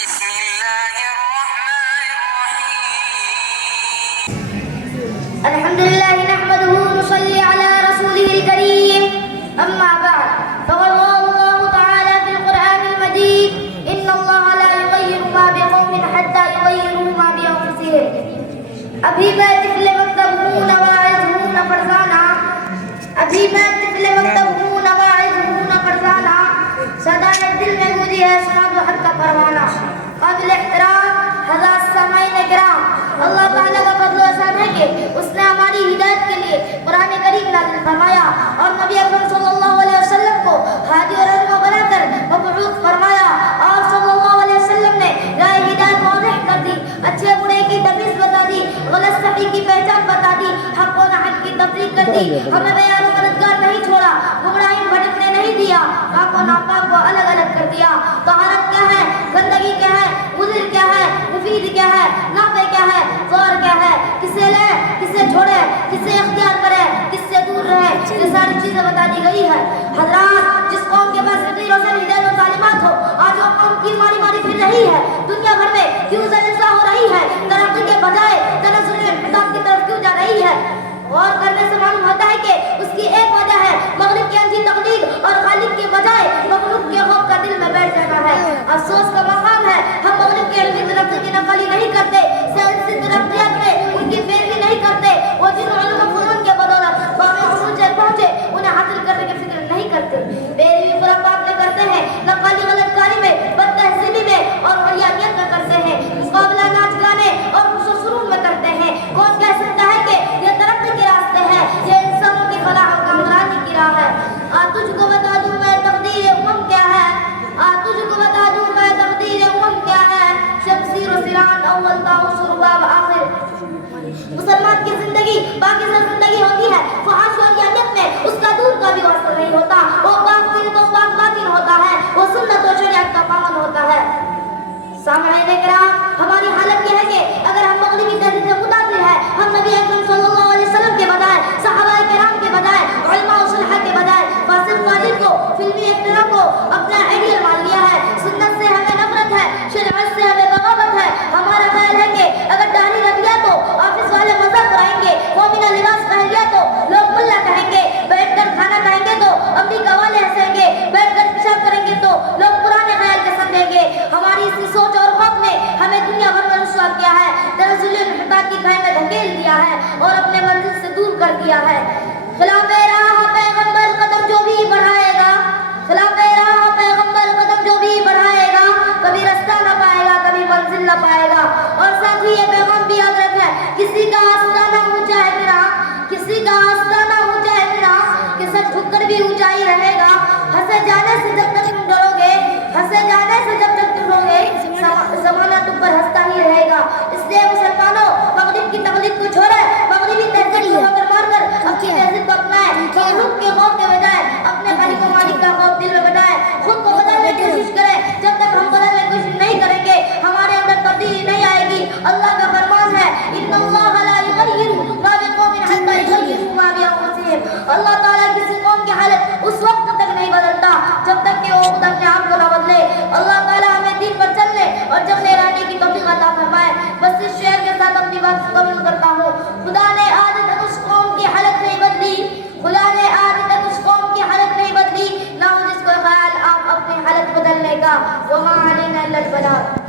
بسم الله الرحمن الرحيم الحمد لله نحمده ونصلي على رسوله الكريم أما بعد فقد قال الله تعالى في القرآن المجيد إن الله لا يغير ما بقوم حتى يغيروا ما بأنفسهم ابھی میں طفل مکتب ہوں نواعظ ہوں نہ فرزانہ ابھی میں طفل مکتب ہوں نواعظ ہوں نہ فرزانہ صدائے دل میں گونجی ہے سنا دو حق کا پروانہ قابل احترام حضرات سامعین کرام اللہ تعالیٰ کا فضل و احسان ہے کہ اس نے ہماری ہدایت کے لیے قرآن کریم نازل فرمایا اور نبی اکرم صلی اللہ علیہ وسلم کو ہادی اور رہنما بنا کر مبعوث فرمایا اور صلی اللہ علیہ وسلم نے راہ ہدایت واضح کر دی اچھے برے کی تمیز بتا دی غلط صحیح کی پہچان بتا دی حق و ناحق کی تفریق کر دی ہمیں بیان و مددگار نہیں چھوڑا گمراہی بھٹکنے نہیں دیا پاک و ناپاک کو الگ الگ کر دیا طہارت کیا ہے گندگی کیا ہے مضر کیا ہے مفید کیا ہے نافع کیا ہے ضار کیا ہے کسے لے کسے چھوڑے کسے اختیار کرے کس سے دور رہے یہ ساری چیزیں بتا دی گئی ہے حضرات جس قوم کے پاس اتنی روشن ہدایت و تعلیمات ہو آج وہ قوم کی ماری ماری پھر رہی ہے دنیا بھر میں کیوں زلزلہ ہو رہی ہے ترقی کے بجائے تنزل انحطاط کی طرف کیوں جا رہی ہے غور کرنے سے معلوم ہوتا ہے کہ اس کی ایک وجہ ہے مغرب کی اندھی تقلید اور خالق کے بجائے مخلوق کے خوف کا دل میں بیٹھ جانا ہے افسوس کا مقام ہے ہم مغرب کی علمی ترقی کی نقلی نہیں کرتے سائنسی ترقیات میں ان کی پیروی نہیں کرتے وہ جن علوم و فنون کے بدولت باقی عروج پہنچے انہیں حاصل کرنے کی فکر نہیں کرتے پیروی خرافات میں کرتے ہیں نقلی غلط کاری میں بد تہذیبی میں اور عریانیت میں کرتے ہیں مقابلہ ناچ گانے اور خوش و سرور میں کرتے ہیں کون کہہ سکتا ہے کہ یہ ترقی کے راستے ہیں یہ انسانوں کی فلاح و کامرانی کی راہ ہے تجھ کو بتا دوں میں تقدیر امم کیا ہے تجھ کو بتا دوں میں تقدیر امم کیا ہے شمسیر و سران اول تاؤ سرباب آخر مسلمان کی زندگی باقی سب زندگی ہوتی ہے فحش و عریانیت میں اس کا دور کا بھی واسطہ نہیں ہوتا وہ پاک دل تو پاک باطن ہوتا ہے وہ سنت و شریعت کا پابند ہوتا ہے سامعین کرام ہماری حالت یہ ہے کہ اگر ہم مغربی تہذیب سے متاثر ہیں ہم نبی اکرم صلی اللہ علیہ وسلم کے بجائے صحابہ کرام کے بجائے علماء و صلحاء کے بجائے فاصل قادر کو فلمی اختراع کو اپنا آئیڈیل مان لیا ہے سنت سے ہمیں نفرت ہے شریعت سے ہمیں بغاوت ہے ہمارا خیال ہے کہ اگر داڑھی رکھ لیا تو آفس والے مزاق اڑائیں گے قومی لباس پہن لیا تو لوگ ملا کہیں گے بیٹھ کر کھانا کھائیں گے تو امریکہ والے ہنسیں گے بیٹھ کر پیشاب کریں گے تو لوگ پرانے خیال کے سمجھیں گے ہماری اسی سوچ اور خوف نے ہمیں دنیا بھر میں رسوا کیا ہے تنزل انحطاط کی کھائی میں دھکیل دیا ہے اور اپنے منزل سے دور کر دیا ہے خلاف راہ پیغمبر قدم جو بھی بڑھائے گا خلاف راہ پیغمبر قدم جو بھی بڑھائے گا کبھی رستہ نہ پائے گا کبھی منزل نہ پائے گا اور ساتھ ہی یہ پیغام بھی یاد رکھے کسی کا آستانہ اونچا ہے گرا کسی کا آستانہ اونچا ہے گرا کہ سب جھک کر بھی اونچائی رہے گا ہنسے جانے سے جب تک تم ڈرو گے ہنسے جانے سے جب تک تم ڈرو گے زمانہ تم پر ہنستا ہی رہے گا اس لیے مسلمانوں مغرب کی تقلید کو چھوڑے مغربی تہذیب کو مگر مار کر اپنی تہذیب کو اپنائے مخلوق کے خوف کے بجائے اپنے خالق و مالک کا خوف دل میں بٹھائے خود کو بدلنے کی کوشش کرے جب تک ہم بدلنے کی کوشش نہیں کریں گے ہمارے اندر تبدیلی نہیں آئے گی اللہ کا فرمان ہے ان اللہ لا یغیر ما بقوم حتى یغیروا ما بانفسهم اللہ تعالیٰ کسی قوم کی حالت اس وقت تک نہیں بدلتا جب تک کہ وہ خود اپنے آپ کو نہ بدلے اللہ تعالیٰ ہمیں دین پر چلنے اور جمنے رہنے کی توفیق عطا فرمائے بس اس شعر کے ساتھ اپنی بات مکمل کرتا ہوں خدا نے آج تک اس قوم کی حالت نہیں بدلی خدا نے آج تک اس قوم کی حالت نہیں بدلی نہ ہو جس کو خیال آپ اپنی حالت بدلنے کا وما علینا الا البلاغ